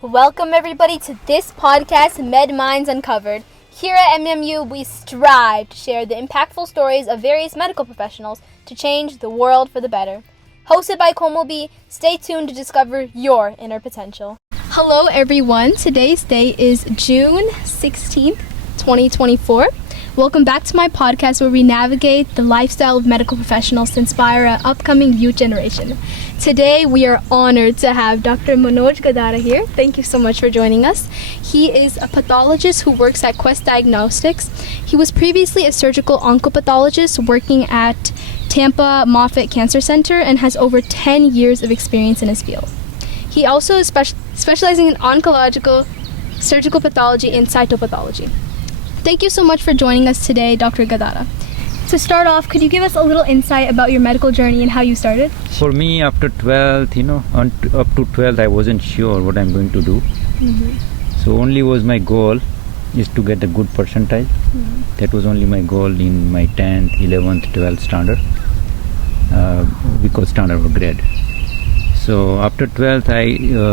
Welcome everybody to this podcast, MedMinds Uncovered. Here at MMU, we strive to share the impactful stories of various medical professionals to change the world for the better. Hosted by Komobi, stay tuned to discover your inner potential. Hello everyone, today's day is June 16th, 2024. Welcome back to my podcast where we navigate the lifestyle of medical professionals to inspire an upcoming youth generation. Today we are honored to have Dr. Manoj Gadara here. Thank you so much for joining us. He is a pathologist who works at Quest Diagnostics. He was previously a surgical oncopathologist working at Tampa Moffitt Cancer Center and has over 10 years of experience in his field. He also is specializing in oncological, surgical pathology, and cytopathology. Thank you so much for joining us today, Dr. Gadara. To start off, could you give us a little insight about your medical journey and how you started? For me, after 12th, up to 12th, I wasn't sure what I'm going to do. So only was my goal is to get a good percentile. That was only my goal in my 10th, 11th, 12th standard. We call standard of grade. So after 12th,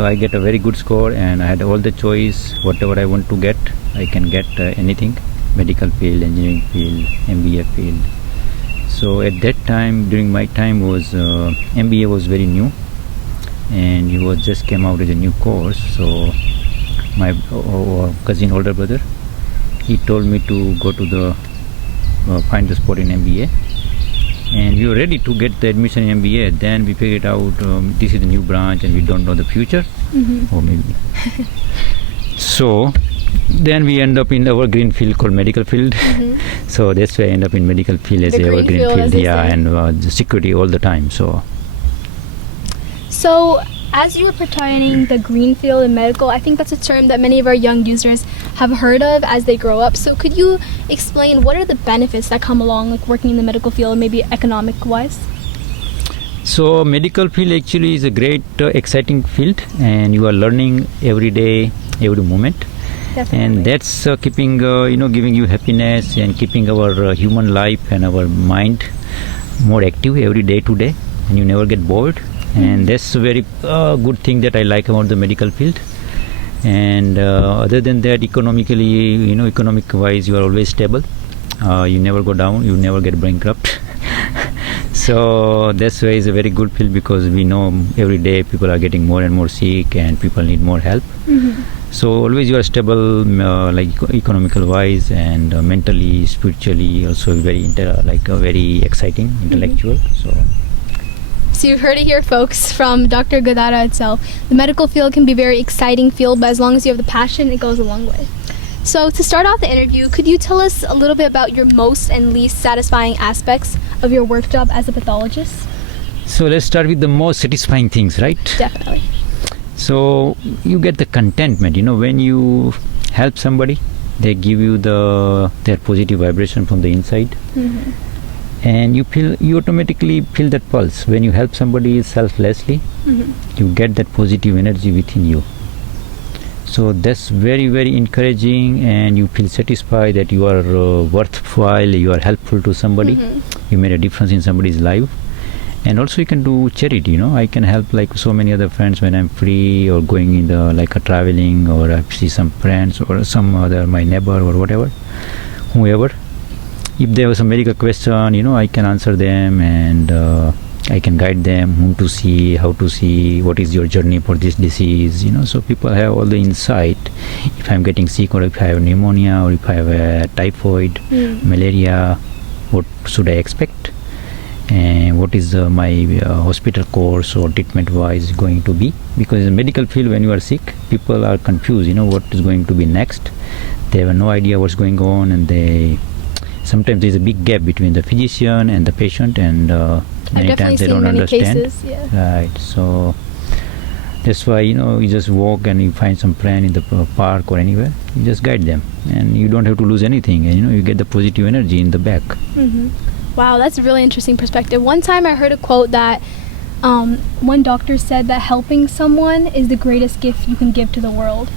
I get a very good score and I had all the choice, whatever I want to get. I can get anything, medical field, engineering field, MBA field. So at that time, during my time was MBA was very new and it was just came out as a new course. So my cousin, older brother, he told me to go to the find the spot in MBA. And we were ready to get the admission in MBA. Then we figured out this is a new branch and we don't know the future. Or maybe. So then we end up in our green field called medical field. So that's why I end up in medical field as our green field. Yeah, and the security all the time. So as you were pertaining the green field in medical, I think that's a term that many of our young users have heard of as they grow up. So could you explain what are the benefits that come along like working in the medical field, maybe economic wise? So medical field actually is a great exciting field and you are learning every day, every moment. Definitely. And that's keeping giving you happiness and keeping our human life and our mind more active every day to day, and you never get bored. And that's a very good thing that I like about the medical field. And other than that, economically, economic wise, you are always stable. You never go down, you never get bankrupt. So that's why it's a very good field, because we know every day people are getting more and more sick and people need more help. So always you are stable, like economical wise and mentally, spiritually, also very very exciting, intellectual. So you've heard it here, folks, from Dr. Gadara itself. The medical field can be a very exciting field, but as long as you have the passion, it goes a long way. So to start off the interview, could you tell us a little bit about your most and least satisfying aspects of your work job as a pathologist? So let's start with the most satisfying things, right? Definitely. So you get the contentment, when you help somebody, they give you their positive vibration from the inside. And you automatically feel that pulse. When you help somebody selflessly, you get that positive energy within you. So that's very, very encouraging, and you feel satisfied that you are worthwhile, you are helpful to somebody, you made a difference in somebody's life. And also you can do charity, I can help like so many other friends when I'm free or going in a traveling, or I see some friends or some other, my neighbor or whatever, whoever. If there was a medical question, I can answer them and I can guide them whom to see, how to see, what is your journey for this disease, so people have all the insight. If I'm getting sick, or if I have pneumonia, or if I have a typhoid, malaria, what should I expect? And what is my hospital course or treatment wise going to be? Because in the medical field, when you are sick, people are confused, what is going to be next. They have no idea what's going on, and sometimes there's a big gap between the physician and the patient, and many times they don't understand. Cases, yeah. Right. So that's why you just walk and you find some friend in the park or anywhere, you just guide them, and you don't have to lose anything, and you get the positive energy in the back. Wow, that's a really interesting perspective. One time I heard a quote that one doctor said that helping someone is the greatest gift you can give to the world.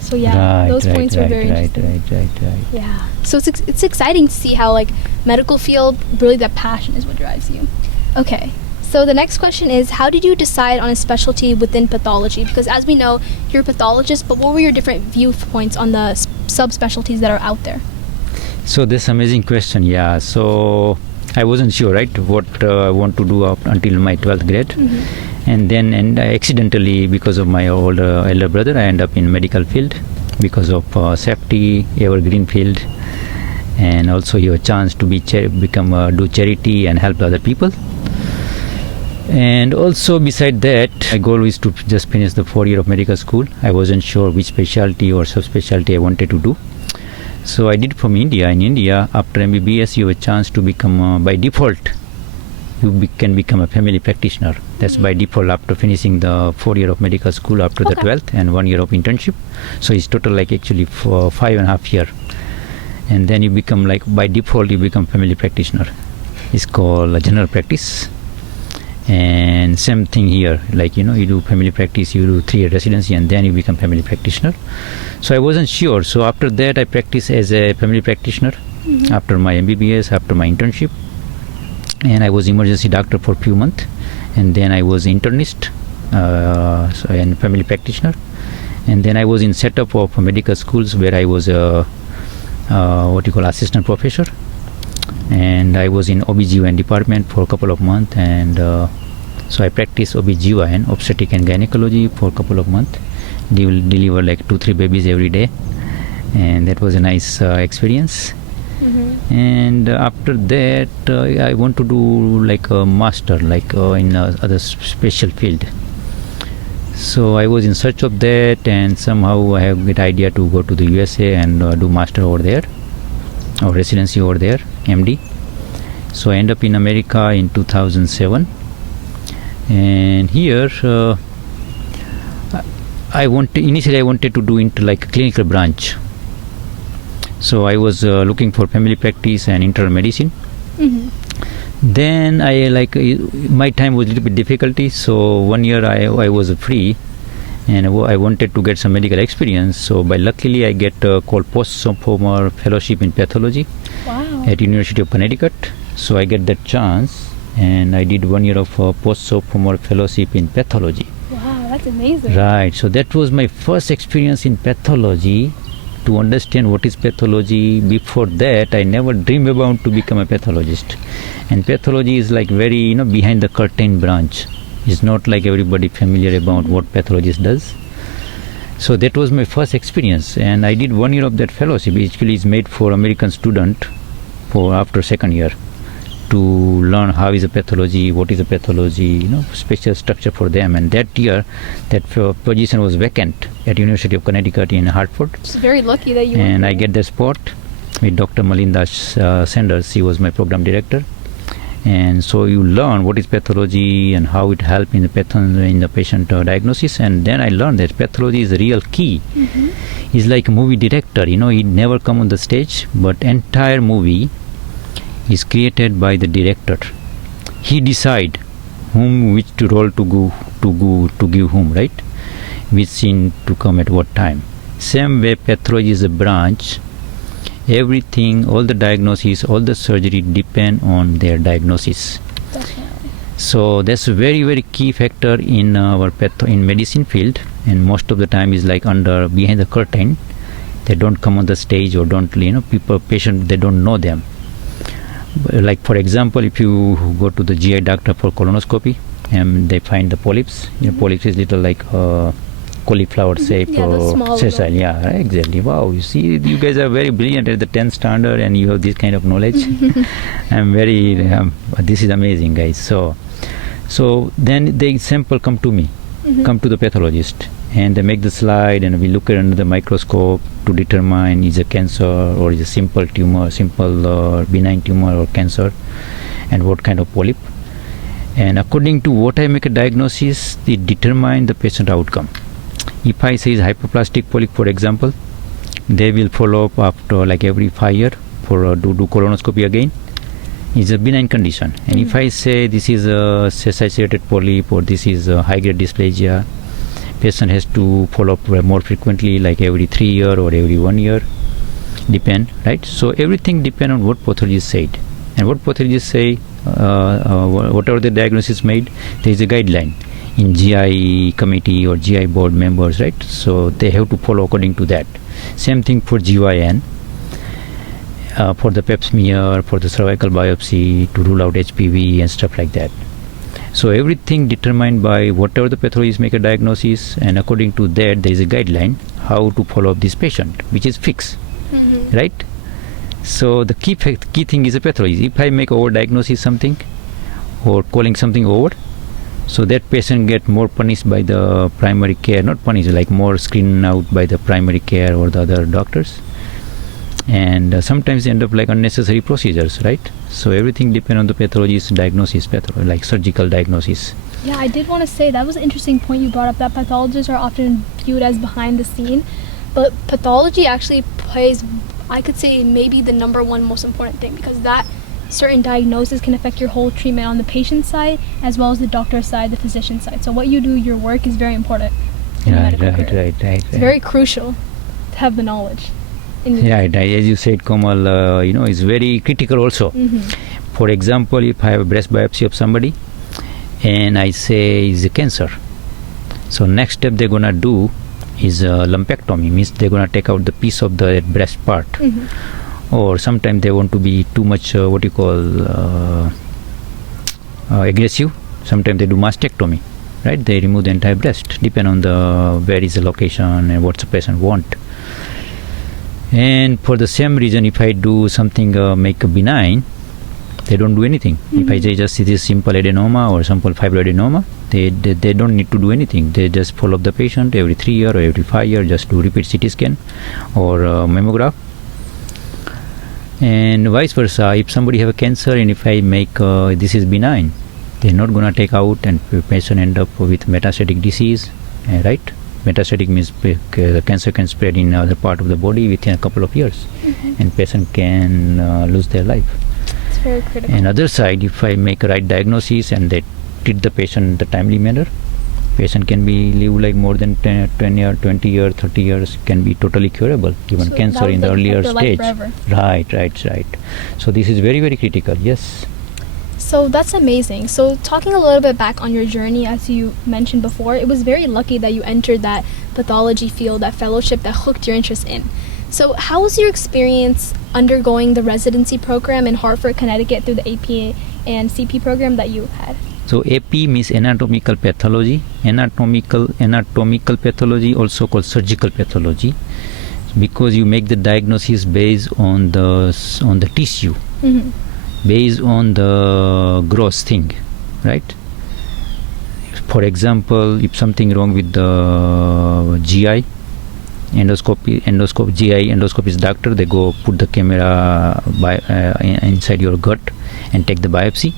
So yeah, those points were very interesting. Right. Yeah. So it's exciting to see how medical field, really that passion is what drives you. Okay. So the next question is, how did you decide on a specialty within pathology? Because as we know, you're a pathologist, but what were your different viewpoints on the subspecialties that are out there? So this amazing question, yeah. So I wasn't sure, right, what I want to do until my 12th grade. And then accidentally, because of my elder brother, I end up in medical field because of safety, evergreen field, and also your chance to do charity and help other people. And also beside that, my goal is to just finish the 4 year of medical school. I wasn't sure which specialty or subspecialty I wanted to do. So I did from India. In India, after MBBS, you have a chance to become, by default, you can become a family practitioner. That's by default after finishing the 4 year of medical school after the 12th and 1 year of internship. So it's total like actually for 5.5 years. And then you become like, by default, you become family practitioner. It's called a general practice. And same thing here, like, you do family practice, you do 3 year residency, and then you become family practitioner. So I wasn't sure. So after that, I practiced as a family practitioner after my MBBS, after my internship. And I was emergency doctor for a few months. And then I was internist and family practitioner. And then I was in setup of medical schools where I was assistant professor. And I was in OBGYN department for a couple of months, and so I practiced OBGYN, obstetric and gynecology, for a couple of months. They will deliver like 2-3 babies every day, and that was a nice experience. And after that, I want to do like a master, like in other special field. So I was in search of that, and somehow I have get idea to go to the USA and do master over there, or residency over there, MD. So I end up in America in 2007, and here initially I wanted to do into like a clinical branch. So I was looking for family practice and internal medicine. Then I my time was a little bit difficulty. So 1 year I was free, and I wanted to get some medical experience. So by luckily I get called post-sophomore fellowship in pathology at University of Connecticut. So I get that chance, and I did 1 year of post-sophomore fellowship in pathology. Wow, that's amazing. Right. So that was my first experience in pathology, to understand what is pathology. Before that, I never dreamed about to become a pathologist. And pathology is like very, behind the curtain branch. It's not like everybody familiar about what pathologist does. So that was my first experience, and I did 1 year of that fellowship. Basically, it's made for American student for after second year, to learn how is a pathology, what is a pathology, special structure for them. And that year, that position was vacant at University of Connecticut in Hartford. It's very lucky that you. And I get the spot with Dr. Melinda Sanders. She was my program director. And so you learn what is pathology and how it helps in the patient diagnosis. And then I learned that pathology is the real key. It's like a movie director, he never come on the stage, but entire movie is created by the director. He decide which role to give whom, right? Which scene to come at what time. Same way, pathology is a branch. Everything, all the diagnosis, all the surgery depend on their diagnosis. Definitely. So that's a very, very key factor in our in medicine field, and most of the time is like behind the curtain. They don't come on the stage, or don't, patient, they don't know them. Like for example, if you go to the GI doctor for colonoscopy, and they find the polyps. Polyps is little like cauliflower shape or sessile. Yeah, right, exactly. Wow, you see, you guys are very brilliant at the 10th standard, and you have this kind of knowledge. I'm very. This is amazing, guys. So then the sample come to me, come to the pathologist, and they make the slide, and we look at under the microscope to determine is a cancer or is a simple tumor, benign tumor or cancer, and what kind of polyp. And according to what I make a diagnosis, it determine the patient outcome. If I say is hyperplastic polyp, for example, they will follow up after like every 5 years for do colonoscopy again. It's a benign condition. And if I say this is a satiated polyp, or this is a high-grade dysplasia, patient has to follow up more frequently, like every 3 years or every 1 year, depend, right? So everything depends on what pathologist said. And what pathologists say, whatever the diagnosis made, there is a guideline in GI committee or GI board members, right? So they have to follow according to that. Same thing for GYN, for the pap smear, for the cervical biopsy, to rule out HPV and stuff like that. So everything determined by whatever the pathologists make a diagnosis, and according to that there is a guideline how to follow up this patient, which is fixed, right? So the key thing is a pathologist. If I make over-diagnosis something or calling something over, so that patient get more punished by the primary care, not punished, like more screened out by the primary care or the other doctors. And sometimes end up like unnecessary procedures, right? So everything depends on the pathologist's diagnosis, like surgical diagnosis. Yeah, I did want to say that was an interesting point you brought up, that pathologists are often viewed as behind the scene, but pathology actually plays, I could say, maybe the number one most important thing, because that certain diagnosis can affect your whole treatment on the patient side as well as the doctor side, the physician side. So what you do, your work, is very important in the medical career. It's very crucial to have the knowledge. Right, as you said, Kamal, it's very critical also. For example, if I have a breast biopsy of somebody and I say it's a cancer, so next step they're gonna do is a lumpectomy, means they're gonna take out the piece of the breast part. Or sometimes they want to be too much aggressive. Sometimes they do mastectomy, right? They remove the entire breast, depend on where is the location and what the patient want. And for the same reason, if I do something make a benign, they don't do anything. If I say just it is simple adenoma or simple fibroadenoma, they don't need to do anything. They just follow up the patient every 3 years or every 5 years, just do repeat CT scan or mammograph. And vice versa, if somebody have a cancer and if I make this is benign, they're not going to take out and patient end up with metastatic disease, right? Metastatic means the cancer can spread in other part of the body within a couple of years, and patient can lose their life. It's very critical. And other side, if I make a right diagnosis and they treat the patient in the timely manner, patient can be live like more than 10 years, 20 years, 30 years, can be totally curable, even so cancer in the earlier stage. Right. So this is very, very critical, yes. So that's amazing. So talking a little bit back on your journey, as you mentioned before, it was very lucky that you entered that pathology field, that fellowship that hooked your interest in. So how was your experience undergoing the residency program in Hartford, Connecticut through the AP and CP program that you had? So AP means anatomical pathology. Anatomical pathology, also called surgical pathology, because you make the diagnosis based on the tissue, based on the gross thing, right? For example, if something wrong with the GI endoscopist doctor, they go put the camera inside your gut and take the biopsy.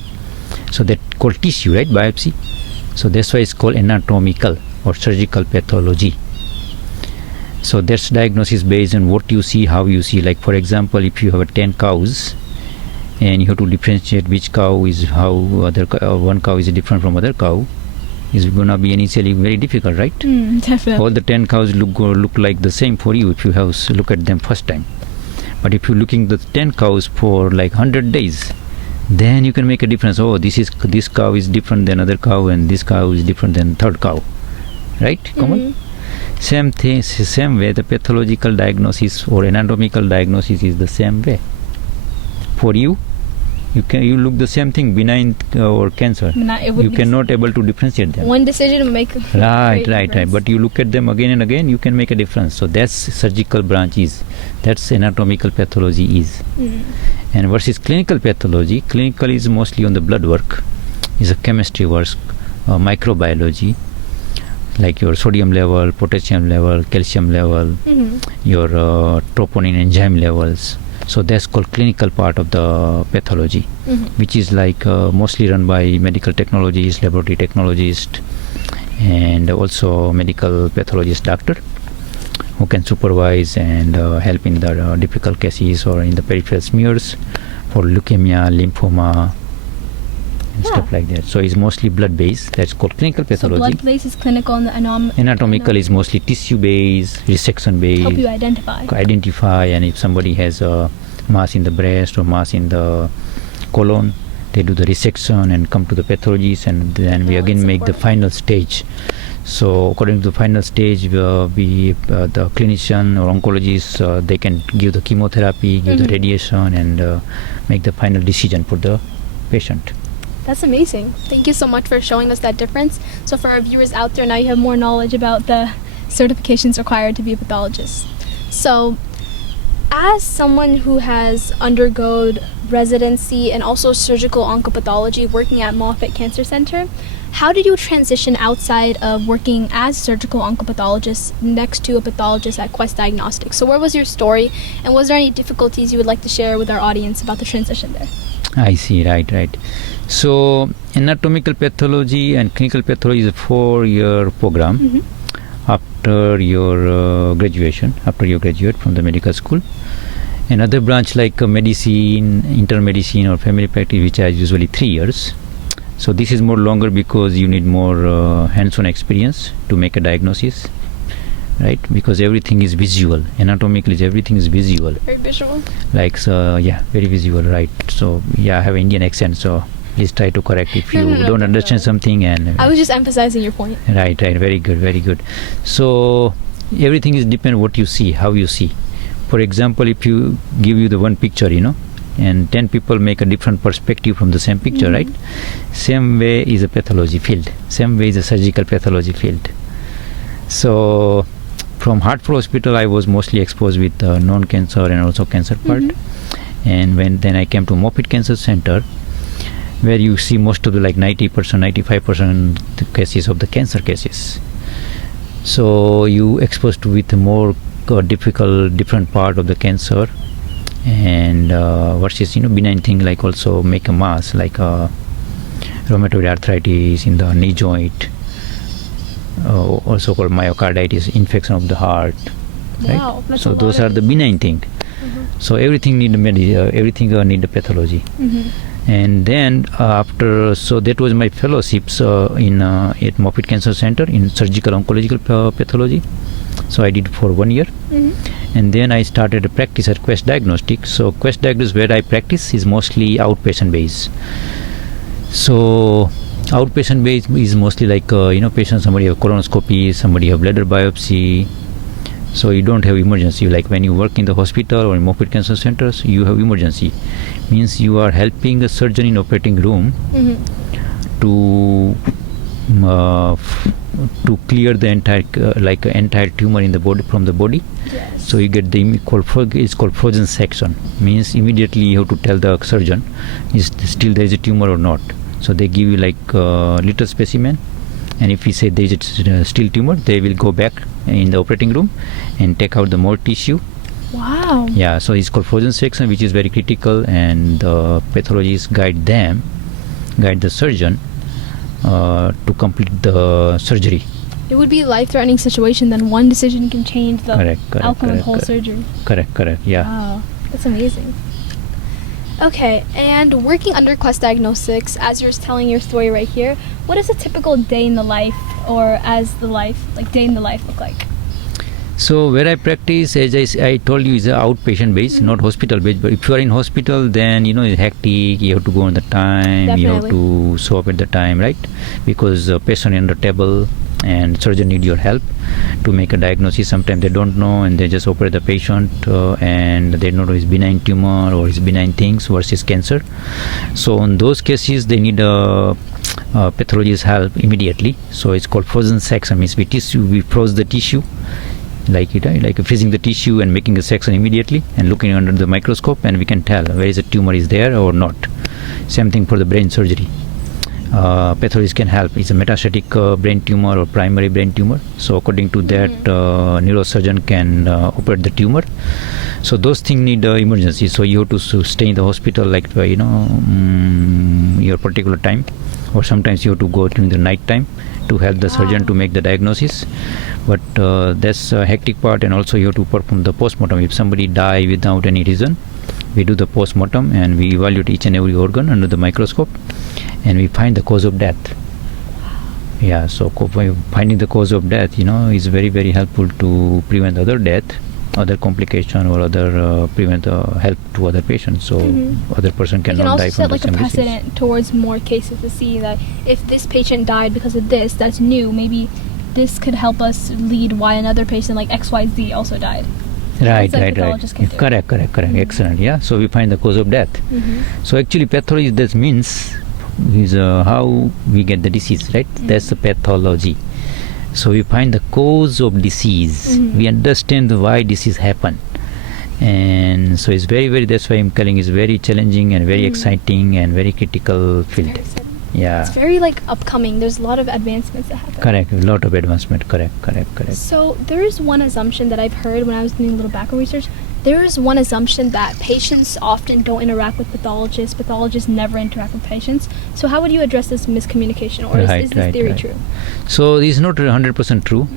So that called tissue, right? Biopsy. So that's why it's called anatomical or surgical pathology. So that's diagnosis based on what you see, how you see. Like for example, if you have 10 cows and you have to differentiate which cow is how one cow is different from other cow, is gonna be initially very difficult, right? Definitely. All the 10 cows look like the same for you if you have look at them first time. But if you're looking the 10 cows for like 100 days, then you can make a difference. Oh, this cow is different than other cow, and this cow is different than third cow, right? Same thing, same way the pathological diagnosis or anatomical diagnosis is the same way. For you look the same thing, benign or cancer. You cannot able to differentiate them. One decision will make right. But you look at them again and again, you can make a difference. So that's surgical branch is. That's anatomical pathology is. And versus clinical pathology, clinical is mostly on the blood work, is a chemistry work, microbiology, like your sodium level, potassium level, calcium level, your troponin enzyme levels. So that's called clinical part of the pathology, which is like mostly run by medical technologists, laboratory technologists, and also medical pathologist doctor, who can supervise and help in the difficult cases or in the peripheral smears for leukemia, lymphoma, and stuff like that. So it's mostly blood based. That's called clinical pathology. So blood based is clinical, and the anatomical is mostly tissue based, resection based. Help you identify. And if somebody has a mass in the breast or mass in the colon. They do the resection and come to the pathologist, and then we again make the final stage. So according to the final stage, the clinician or oncologist, they can give the chemotherapy, give the radiation, and make the final decision for the patient. That's amazing. Thank you so much for showing us that difference. So for our viewers out there, now you have more knowledge about the certifications required to be a pathologist. So as someone who has undergone residency and also surgical oncopathology working at Moffitt Cancer Center, how did you transition outside of working as surgical oncopathologist next to a pathologist at Quest Diagnostics? So where was your story, and was there any difficulties you would like to share with our audience about the transition there? I see, right. So anatomical pathology and clinical pathology is a 4-year program after your graduation, after you graduate from the medical school. Another branch like medicine, internal medicine or family practice, which are usually 3 years. So this is more longer because you need more hands-on experience to make a diagnosis, right? Because everything is visual. Anatomically, everything is visual. Very visual. Like, so, yeah, very visual, right? So, yeah, I have an Indian accent, so please try to correct if you don't understand something. And I was just emphasizing your point. Right, very good. So everything is depend what you see, how you see. For example, if you give you the one picture, and 10 people make a different perspective from the same picture, right? Same way is a pathology field. Same way is a surgical pathology field. So from Hartford Hospital, I was mostly exposed with non-cancer and also cancer part. And then I came to Moffitt Cancer Center, where you see most of the 90%, 95% the cases of the cancer cases. So you exposed with more difficult, different part of the cancer, and versus benign thing like also make a mass like rheumatoid arthritis in the knee joint, also called myocarditis, infection of the heart. Wow, right? So those are the benign thing. So everything need need the pathology. And then after, so that was my fellowships at Moffitt Cancer Center in surgical oncological pathology. So I did for 1 year, and then I started a practice at Quest Diagnostics. So Quest Diagnostics, where I practice, is mostly outpatient based. So outpatient based is mostly like patient, somebody have colonoscopy, somebody have bladder biopsy. So you don't have emergency. Like when you work in the hospital or in Moffitt Cancer Centers, you have emergency. Means you are helping a surgeon in operating room to clear the entire tumor in the body from the body. Yes. So you get it's called frozen section. Means immediately you have to tell the surgeon is still there is a tumor or not. So they give you little specimen, and if we say there is a still tumor, they will go back in the operating room and take out the more tissue. Wow. Yeah, so it's called frozen section, which is very critical, and the pathologists guide the surgeon to complete the surgery. It would be a life-threatening situation, then one decision can change the outcome of the whole surgery. Correct, yeah. Wow, that's amazing. Okay, and working under Quest Diagnostics, as you're telling your story right here, what does a typical day in the life, or day in the life look like? So where I practice, as I told you, is outpatient based, not hospital based. But if you are in hospital, then it's hectic. You have to go on the time. Definitely. You have to show up at the time, right? Because patient on the table and surgeon need your help to make a diagnosis. Sometimes they don't know, and they just operate the patient, and they don't know it's benign tumor or it's benign things versus cancer. So in those cases, they need a pathologist help immediately. So it's called frozen section. Means we froze the tissue. Like freezing the tissue and making a section immediately and looking under the microscope, and we can tell where is the tumor is there or not. Same thing for the brain surgery. Pathologist can help. It's a metastatic brain tumor or primary brain tumor. So according to that, neurosurgeon can operate the tumor. So those things need emergency. So you have to stay in the hospital your particular time, or sometimes you have to go during the night time to help the surgeon to make the diagnosis. But that's a hectic part, and also you have to perform the postmortem. If somebody die without any reason, we do the postmortem and we evaluate each and every organ under the microscope, and we find the cause of death. Yeah, so finding the cause of death, is very, very helpful to prevent other death. other complication or other prevent help to other patients, so other person You can cannot also die set from the like a same disease. precedent towards more cases to see that if this patient died because of this, that's new. Maybe this could help us lead why another patient like XYZ also died. Right, That's like right. pathologists can do. Correct. Excellent. Yeah. So we find the cause of death. So actually, pathology that means is how we get the disease, right? That's the pathology. So we find the cause of disease. We understand why disease happen, and so it's very, very. That's why I'm telling it's very challenging and very exciting and very critical field. Very exciting. Yeah. It's very like upcoming. There's a lot of advancements that happen. Correct. A lot of advancement. Correct. So there is one assumption that I've heard when I was doing a little background research. There is one assumption that patients often don't interact with pathologists. Pathologists never interact with patients. So how would you address this miscommunication, or is this theory true? So it's not 100% true.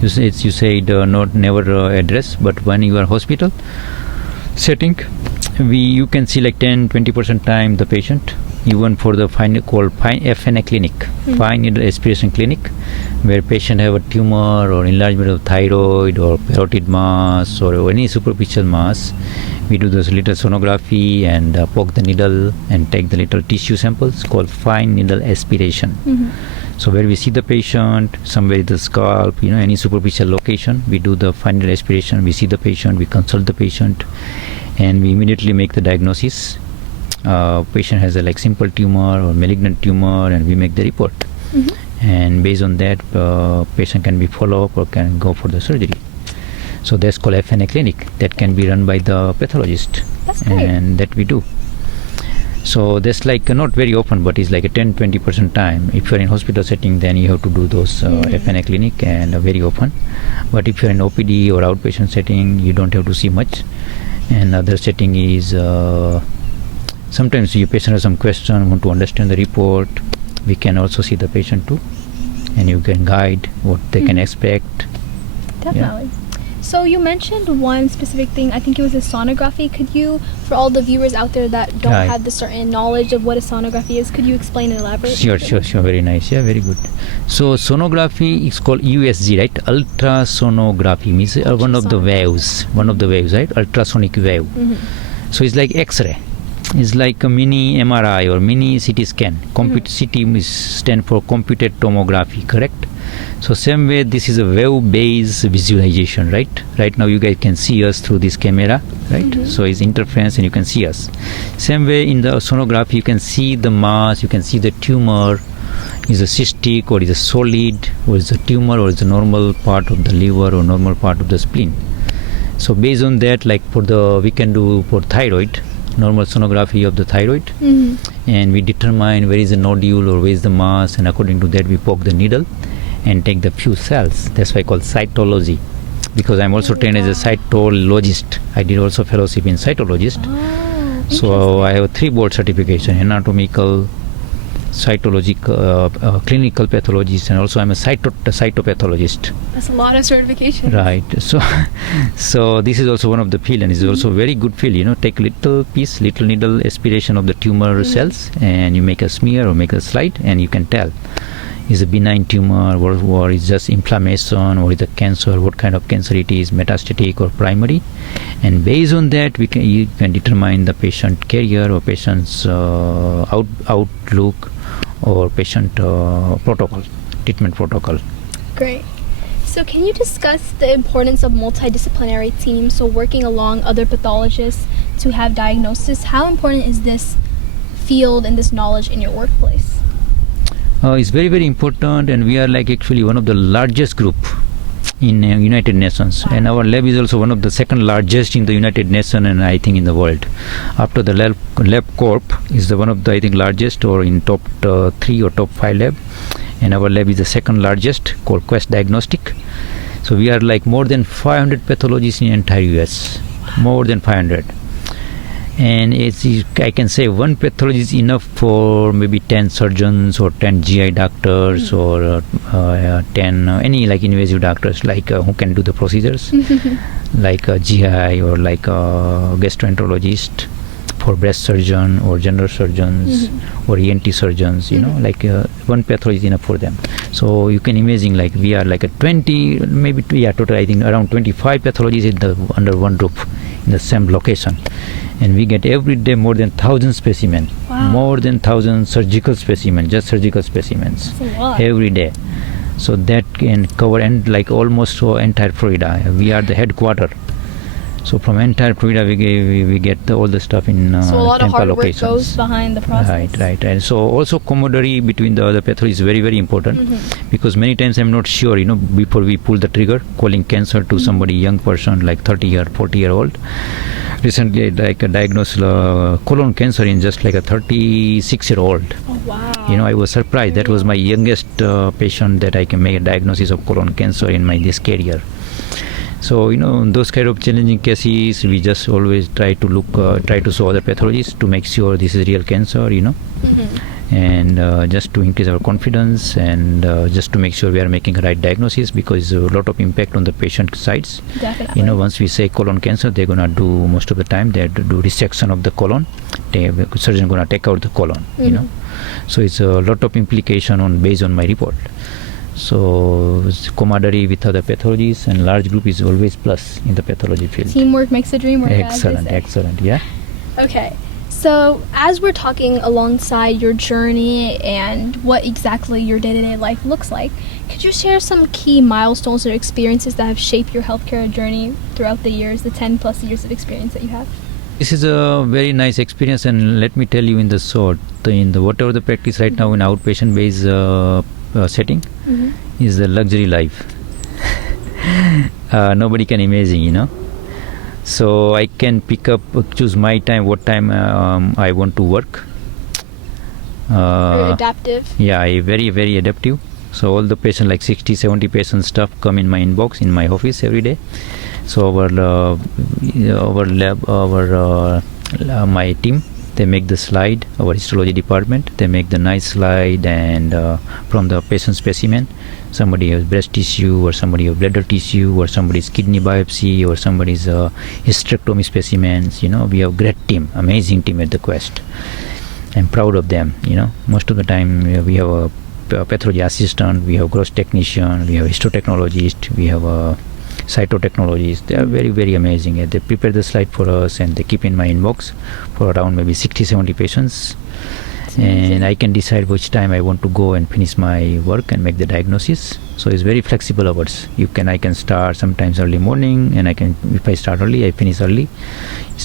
You say not never address, but when you are hospital setting, you can see like 10-20% time the patient. Even for the called FNA clinic, fine needle aspiration clinic, where patient have a tumor or enlargement of thyroid or parotid mass or any superficial mass, we do this little sonography and poke the needle and take the little tissue samples called fine needle aspiration. So where we see the patient, somewhere the scalp, any superficial location, we do the fine needle aspiration. We see the patient, we consult the patient, and we immediately make the diagnosis. Patient has a like simple tumor or malignant tumor, and we make the report, and based on that patient can be follow up or can go for the surgery. So that's called FNA clinic, that can be run by the pathologist. That's great. And that we do. So that's like not very often, but it's like a 10-20% time. If you're in hospital setting, then you have to do those FNA clinic, and very often. But if you're in OPD or outpatient setting, you don't have to see much. And other setting is sometimes your patient has some question, want to understand the report, we can also see the patient too, and you can guide what they can expect. Definitely. So you mentioned one specific thing, I think it was a sonography. Could you, for all the viewers out there that don't have the certain knowledge of what a sonography is, could you explain and elaborate? Sure. Very nice. Yeah, very good. So sonography is called USG, right? Ultrasonography means one of the waves, right? Ultrasonic wave. So it's like X-ray. It's like a mini MRI or mini CT scan. CT stand for computed tomography, correct? So same way, this is a wave-based visualization, right? Right now you guys can see us through this camera, right? So it's interference and you can see us. Same way in the sonography, you can see the mass, you can see the tumor, is a cystic or is a solid, or is a tumor or is a normal part of the liver or normal part of the spleen. So based on that, like we can do for thyroid, normal sonography of the thyroid, and we determine where is the nodule or where is the mass, and according to that we poke the needle and take the few cells. That's why I call cytology, because I'm also trained as a cytologist. I did also fellowship in cytologist. So I have 3 board certification: anatomical, cytological, clinical pathologist, and also I'm a cytopathologist. That's a lot of certification. Right. So this is also one of the field, and it's also very good field. Take little piece, little needle aspiration of the tumor cells, and you make a smear or make a slide, and you can tell is a benign tumor or is just inflammation or is a cancer, what kind of cancer it is, metastatic or primary, and based on that you can determine the patient career or patient's outlook or patient treatment protocol. Great. So can you discuss the importance of multidisciplinary teams, so working along other pathologists to have diagnosis? How important is this field and this knowledge in your workplace? It's very, very important, and we are like actually one of the largest group in United Nations. Wow. And our lab is also one of the second largest in the United Nations, and I think in the world. After the lab corp is the one of the I think largest or in top 3 or top 5 lab, and our lab is the second largest, called Quest Diagnostic. So we are like more than 500 pathologists in the entire US, more than 500. And I can say one pathologist is enough for maybe 10 surgeons or 10 GI doctors or 10 any like invasive doctors, like who can do the procedures, like a GI or like a gastroenterologist for breast surgeon or general surgeons or ENT surgeons, you know, like one pathologist is enough for them. So you can imagine, like we are like a 20, maybe total I think around 25 pathologists under one roof in the same location, and we get every day more than 1,000 specimens. Wow. More than 1,000 surgical specimens, just surgical specimens every day. So that can cover like almost entire Florida. We are the headquarter. So from entire Florida, we get all the stuff in so a lot Tampa of hard locations. work goes behind the process. Right. So also camaraderie between the other pathologists is very, very important, because many times I'm not sure, you know, before we pull the trigger, calling cancer to somebody young person like 30 or 40-year-old. Recently, like a diagnosed colon cancer in just like a 36-year-old. Oh, wow. You know, I was surprised. That was my youngest patient that I can make a diagnosis of colon cancer in this career. So, you know, those kind of challenging cases, we just always try to show other pathologists to make sure this is real cancer, you know, and just to increase our confidence, and just to make sure we are making a right diagnosis, because a lot of impact on the patient sides. Definitely. You know, once we say colon cancer, they're gonna do, most of the time they do resection of the colon. Surgeon gonna take out the colon, you know. So it's a lot of implication based on my report. So camaraderie with other pathologists and large group is always plus in the pathology field. Teamwork makes the dream work. Excellent, yeah. Okay, so as we're talking alongside your journey and what exactly your day-to-day life looks like, could you share some key milestones or experiences that have shaped your healthcare journey throughout the years, the 10 plus years of experience that you have? This is a very nice experience, and let me tell you in the short, in the whatever the practice right now in outpatient based setting is the luxury life. Nobody can imagine, you know. So I can choose my time, what time I want to work. Very adaptive. Yeah, very, very adaptive. So all the patients, like 60, 70 patient stuff, come in my inbox, in my office every day. So my team, they make the slide, our histology department, they make the nice slide, and from the patient specimen, somebody has breast tissue, or somebody has bladder tissue, or somebody's kidney biopsy, or somebody's hysterectomy specimens. You know, we have great team, amazing team at the Quest. I'm proud of them, you know. Most of the time we have a pathology assistant, we have gross technician, we have histotechnologist, we have a cytotechnologists. They are very, very amazing. They prepare the slide for us, and they keep in my inbox for around maybe 60-70 patients. And I can decide which time I want to go and finish my work and make the diagnosis. So it's very flexible hours. I can start sometimes early morning, and if I start early, I finish early.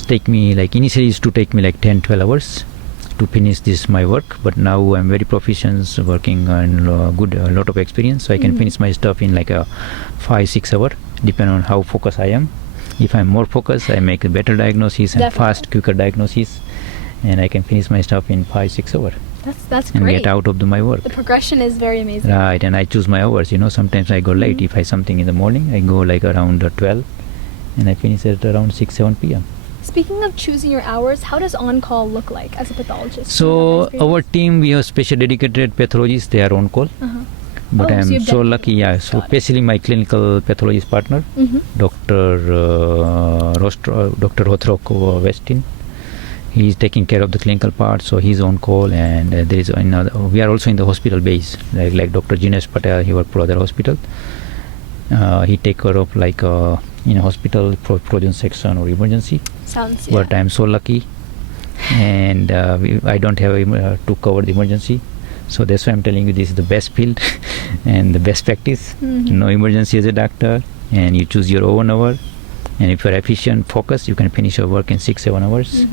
Initially it used to take me like 10-12 hours to finish my work, but now I'm very proficient, working on a lot of experience, so I can finish my stuff in like a 5-6 hours, depending on how focused I am. If I'm more focused, I make a better diagnosis and fast, quicker diagnosis, and I can finish my stuff in 5-6 hours. That's and great. Get out of my work. The progression is very amazing. Right, and I choose my hours. You know, sometimes I go late. If I something in the morning, I go like around 12, and I finish at around 6-7 p.m. Speaking of choosing your hours, how does on-call look like as a pathologist? So our team, we have special dedicated pathologists. They are on call. But I'm so lucky, yeah. So especially my clinical pathologist partner, Dr. Rothrock Westin. He is taking care of the clinical part, so he's on call. And there is we are also in the hospital base, like Dr. Jinesh Patel. He works for other hospital. He take care of in a hospital for frozen section or emergency. But I'm so lucky, and I don't have to cover the emergency. So that's why I'm telling you, this is the best field and the best practice. No emergency as a doctor, and you choose your own hour. And if you're efficient, focused, you can finish your work in 6-7 hours.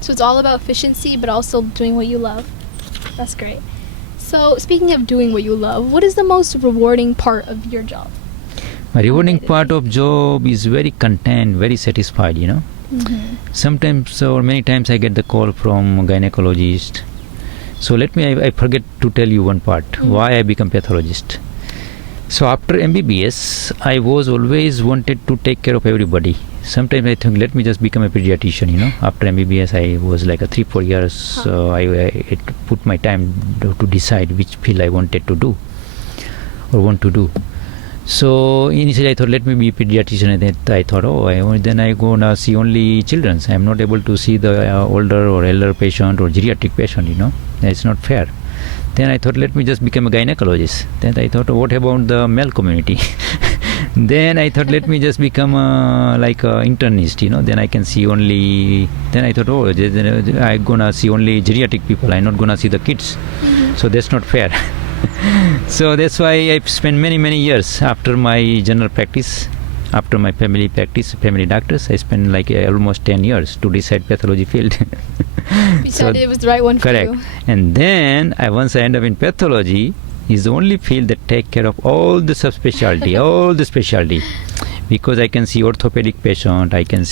So it's all about efficiency, but also doing what you love. That's great. So speaking of doing what you love, what is the most rewarding part of your job? My rewarding part of job is very content, very satisfied, you know. Sometimes or many times I get the call from gynecologist. So I forget to tell you one part, why I become pathologist. So after MBBS, I was always wanted to take care of everybody. Sometimes I think, let me just become a pediatrician, you know. After MBBS, I was like 3-4 years, I put my time to decide which field I wanted to do or want to do. So initially I thought, let me be a pediatrician, and then I thought, then I gonna see only children. I'm not able to see the older or elder patient or geriatric patient, That's not fair. Then I thought, let me just become a gynecologist. Then I thought, what about the male community? Then I thought, let me just become like an internist, Then I can see only. Then I thought, I'm gonna see only geriatric people. I'm not gonna see the kids. So that's not fair. So that's why I spent many years after my general practice, after my family practice, family doctors. I spent like almost 10 years to decide pathology field. You said it was the right one for correct. you. And then once I end up in pathology, is the only field that take care of all the subspecialty, all the specialty. Because I can see orthopedic patient, I can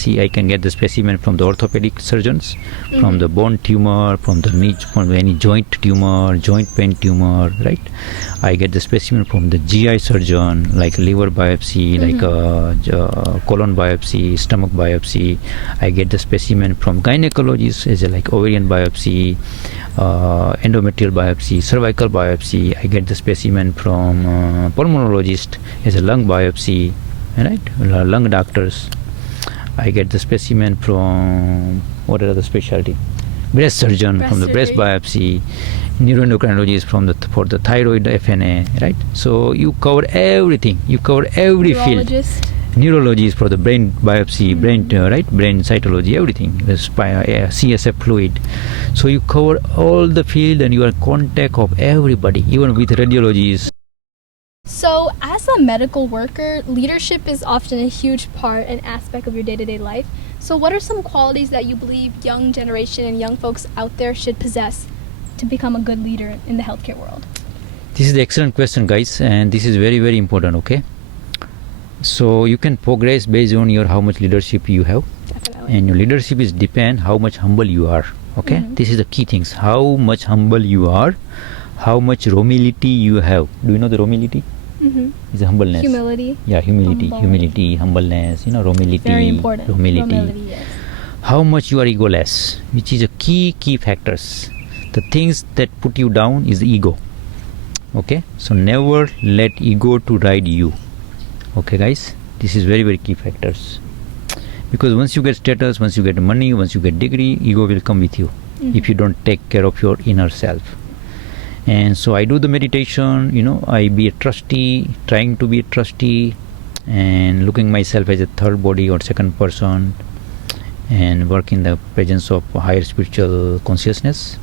get the specimen from the orthopedic surgeons, from the bone tumor, from the knee, from any joint tumor, joint pain tumor, right? I get the specimen from the GI surgeon, like liver biopsy, like colon biopsy, stomach biopsy. I get the specimen from gynecologists, as like ovarian biopsy, endometrial biopsy, cervical biopsy. I get the specimen from pulmonologist, as a lung biopsy. Right, lung doctors. I get the specimen from what other specialty? Breast surgeon from the breast biopsy, neuroendocrinologist for the thyroid FNA, right? So you cover everything. You cover every field. Neurologist for the brain biopsy, brain cytology, everything. The CSF fluid. So you cover all the field, and you are in contact of everybody, even with radiologists. So, as a medical worker, leadership is often a huge part and aspect of your day-to-day life. So, what are some qualities that you believe young generation and young folks out there should possess to become a good leader in the healthcare world? This is the excellent question, guys, and this is very important, okay? So, you can progress based on how much leadership you have. Definitely. And your leadership is depend how much humble you are, okay? This is the key things. How much humble you are, how much humility you have. Do you know the humility? It's a humbleness. Humility. Yeah, humility, humbleness, humility. Very important. Humility, yes. How much you are egoless, which is a key factors. The things that put you down is the ego. Okay, so never let ego to ride you. Okay, guys, this is very key factors. Because once you get status, once you get money, once you get degree, ego will come with you if you don't take care of your inner self. And so I do the meditation, I be a trustee, trying to be a trustee, and looking myself as a third body or second person, and work in the presence of higher spiritual consciousness.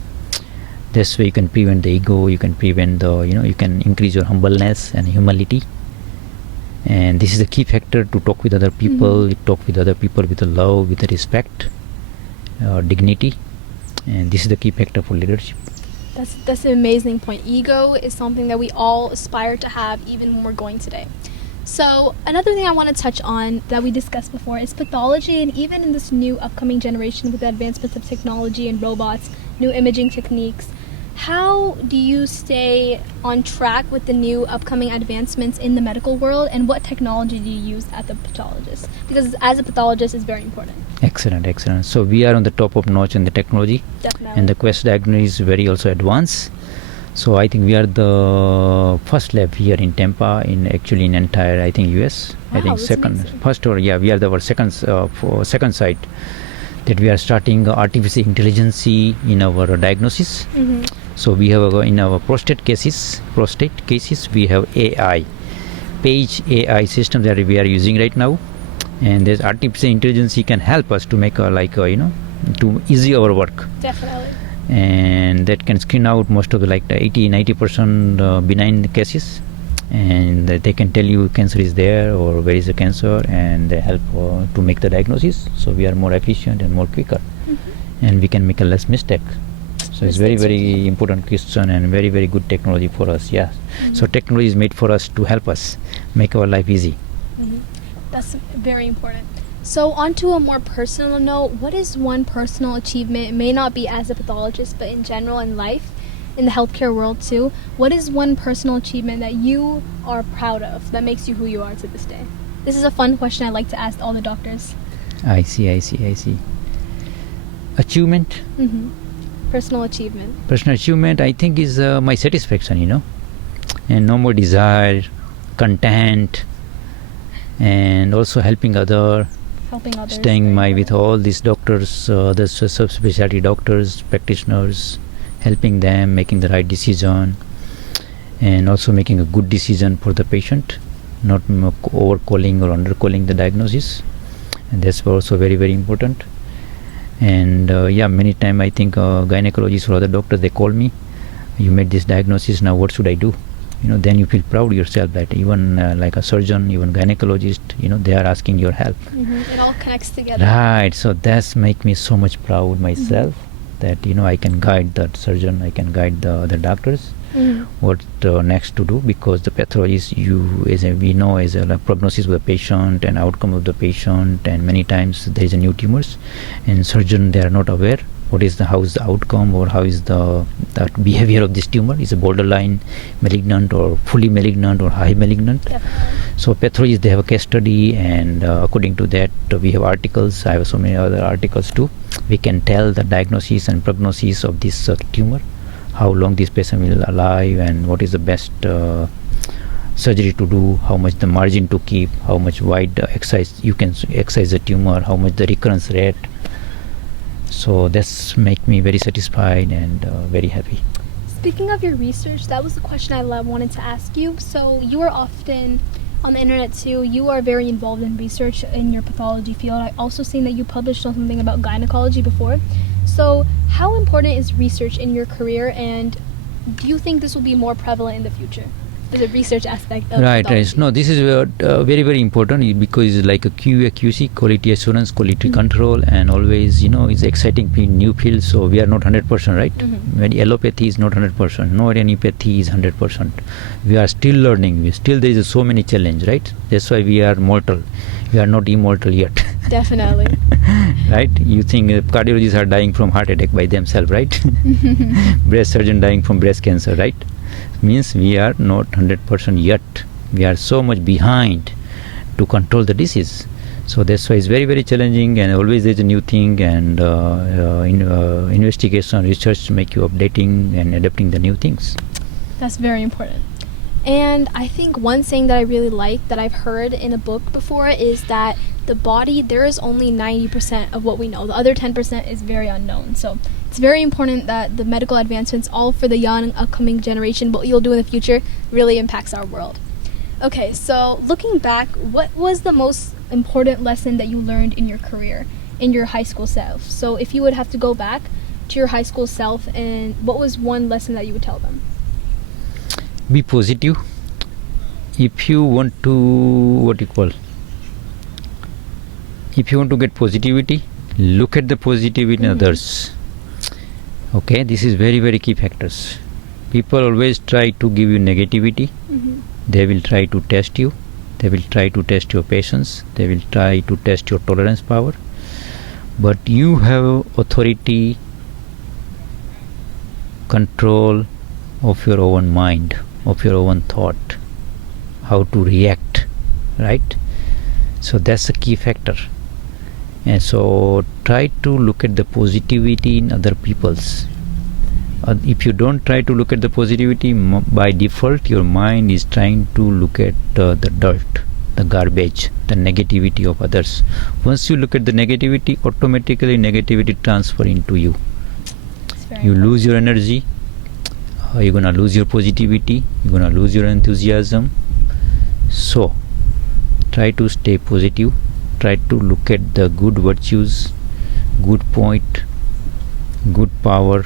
This way you can prevent the ego, you can prevent you can increase your humbleness and humility. And this is the key factor to talk with other people, talk with other people with love, with respect, dignity. And this is the key factor for leadership. That's an amazing point. Ego is something that we all aspire to have even when we're going today. So another thing I want to touch on that we discussed before is pathology, and even in this new upcoming generation with the advancements of technology and robots, new imaging techniques, how do you stay on track with the new upcoming advancements in the medical world, and what technology do you use as a pathologist? Because as a pathologist, it's very important. Excellent. So we are on the top of notch in the technology. Definitely. And the Quest diagnosis is very also advanced. So I think we are the first lab here in Tampa, in entire US. Wow, I think we are our second site that we are starting artificial intelligence in our diagnosis. So we have in our prostate cases we have AI, page AI system that we are using right now. And this artificial intelligence can help us to make to easy our work. Definitely. And that can screen out most of the 80-90% benign cases, and they can tell you cancer is there or where is the cancer, and they help to make the diagnosis. So we are more efficient and more quicker, and we can make a less mistake. So it's very important question, and very good technology for us. Yeah. So technology is made for us to help us make our life easy. That's very important. So on to a more personal note, what is one personal achievement, it may not be as a pathologist, but in general in life, in the healthcare world too, what is one personal achievement that you are proud of, that makes you who you are to this day? This is a fun question I like to ask all the doctors. I see. Achievement? Personal achievement. Personal achievement, I think, is my satisfaction, and no more desire, content, and also helping others, staying with all these doctors, the subspecialty doctors, practitioners, helping them making the right decision, and also making a good decision for the patient, not over calling or under calling the diagnosis, and that's also very, very important. And many times I think gynecologists or other doctors, they call me, you made this diagnosis, now what should I do? Then you feel proud yourself that even like a surgeon, even gynecologist, they are asking your help. It all connects together. Right. So that's make me so much proud myself that I can guide the surgeon, I can guide the doctors what next to do, because the pathologist, we know is a prognosis of the patient and outcome of the patient, and many times there is a new tumors, and surgeon, they are not aware how is the outcome, or how is the behavior of this tumor. Is a borderline malignant or fully malignant or high malignant. So pathologists, they have a case study, and according to that we have articles. I have so many other articles too. We can tell the diagnosis and prognosis of this tumor, how long this patient will alive, and what is the best surgery to do, how much the margin to keep, how much wide excise you can excise the tumor, how much the recurrence rate. So that's make me very satisfied and very happy. Speaking of your research, that was the question I wanted to ask you. So you are often on the internet too. You are very involved in research in your pathology field. I also seen that you published on something about gynecology before. So how important is research in your career, and do you think this will be more prevalent in the future? The research aspect of pathology. No, this is very, very important, because it's like a QA, QC, quality assurance, quality control, and always, it's exciting new field. So we are not 100%, right? When allopathy is not 100%, no radiopathy is 100%. We are still learning. There is so many challenges, right? That's why we are mortal. We are not immortal yet. Definitely. Right? You think cardiologists are dying from heart attack by themselves, right? Breast surgeon dying from breast cancer, right? Means we are not 100% yet. We are so much behind to control the disease. So that's why it's very, very challenging, and always there's a new thing, and investigation, research make you updating and adapting the new things. That's very important. And I think one saying that I really like that I've heard in a book before is that the body, there is only 90% of what we know. The other 10% is very unknown. So it's very important that the medical advancements, all for the young upcoming generation, what you'll do in the future, really impacts our world. Okay, so looking back, what was the most important lesson that you learned in your career, in your high school self? So if you would have to go back to your high school self, and what was one lesson that you would tell them? Be positive. If you want to, if you want to get positivity, look at the positivity in others. Okay, this is very, very key factors. People always try to give you negativity. They will try to test you. They will try to test your patience. They will try to test your tolerance power. But you have authority, control of your own mind, of your own thought, how to react, right? So that's a key factor. And so try to look at the positivity in other people's. If you don't try to look at the positivity, by default your mind is trying to look at the dirt, the garbage, the negativity of others. Once you look at the negativity, automatically negativity transfer into you. You lose your energy, you're gonna lose your positivity, you're gonna lose your enthusiasm. So try to stay positive, try to look at the good virtues, good point, good power,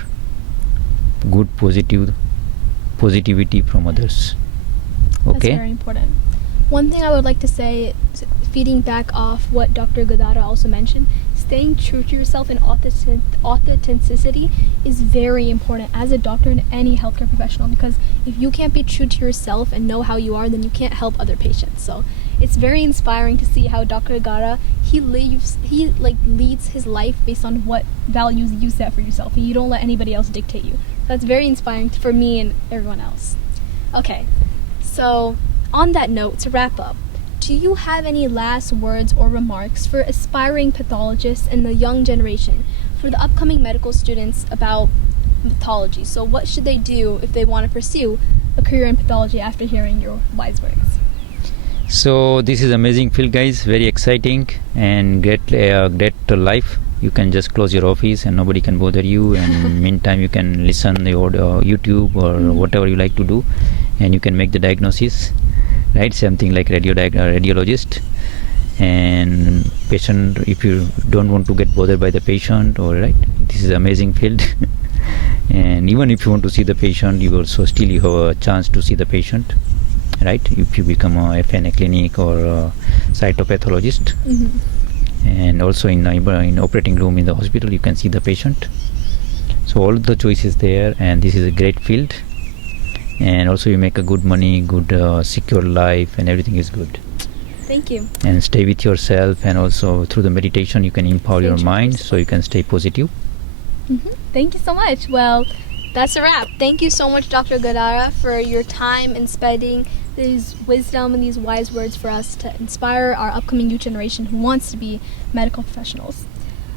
good positivity from others. Okay? That's very important. One thing I would like to say, feeding back off what Dr. Gadara also mentioned, staying true to yourself and authenticity is very important as a doctor and any healthcare professional, because if you can't be true to yourself and know how you are, then you can't help other patients. So it's very inspiring to see how Dr. Gadara, he leads his life based on what values you set for yourself, and you don't let anybody else dictate you. That's very inspiring for me and everyone else. Okay, so on that note, to wrap up, do you have any last words or remarks for aspiring pathologists and the young generation, for the upcoming medical students about pathology? So what should they do if they want to pursue a career in pathology after hearing your wise words? So this is amazing field, guys. Very exciting and great life. You can just close your office and nobody can bother you, and meantime you can listen your YouTube or whatever you like to do, and you can make the diagnosis, right? Something like radiologist. And patient, if you don't want to get bothered by the patient, or right, this is amazing field. And even if you want to see the patient, you also still you have a chance to see the patient, right? If you become a FN clinic or a cytopathologist. And also in operating room in the hospital you can see the patient. So all the choices there, and this is a great field. And also you make a good money, good secure life, and everything is good. Thank you. And stay with yourself, and also through the meditation you can empower your mind so you can stay positive. Thank you so much. Well, that's a wrap. Thank you so much, Dr. Gadara, for your time and spreading these wisdom and these wise words for us to inspire our upcoming youth generation who wants to be medical professionals.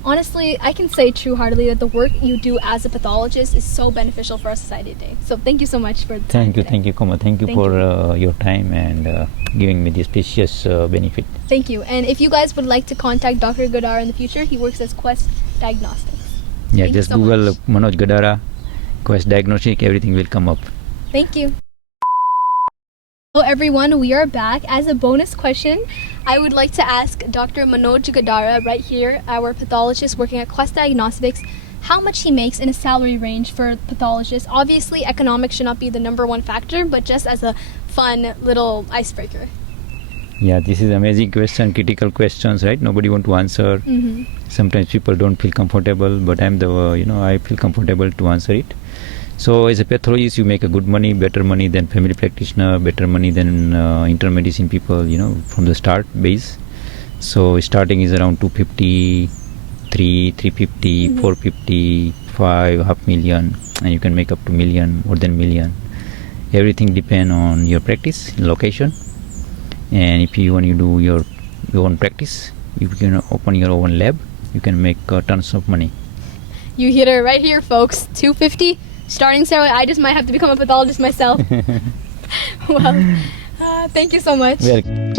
Honestly, I can say true-heartedly that the work you do as a pathologist is so beneficial for our society today. So thank you so much for the time today. Thank you, Koma. Thank you for your time and giving me this precious benefit. Thank you. And if you guys would like to contact Dr. Gadara in the future, he works as Quest Diagnostics. Yeah, Thank just you so Google much. Manoj Gadara, Quest Diagnostic, everything will come up. Thank you. Hello everyone, we are back. As a bonus question, I would like to ask Dr. Manoj Gadara right here, our pathologist working at Quest Diagnostics, how much he makes in a salary range for pathologists. Obviously, economics should not be the number one factor, but just as a fun little icebreaker. Yeah, this is amazing question, critical questions, right? Nobody want to answer. Sometimes people don't feel comfortable, but I'm I feel comfortable to answer it. So as a pathologist, you make a good money, better money than family practitioner, better money than internal medicine people, from the start base. So starting is around 250, 350, 450, 5 million, and you can make up to million, more than million. Everything depends on your practice, location, and if you want to do your own practice, if you can open your own lab, you can make tons of money. You hit it right here, folks. 250 starting salary. I just might have to become a pathologist myself. Well, thank you so much. Welcome.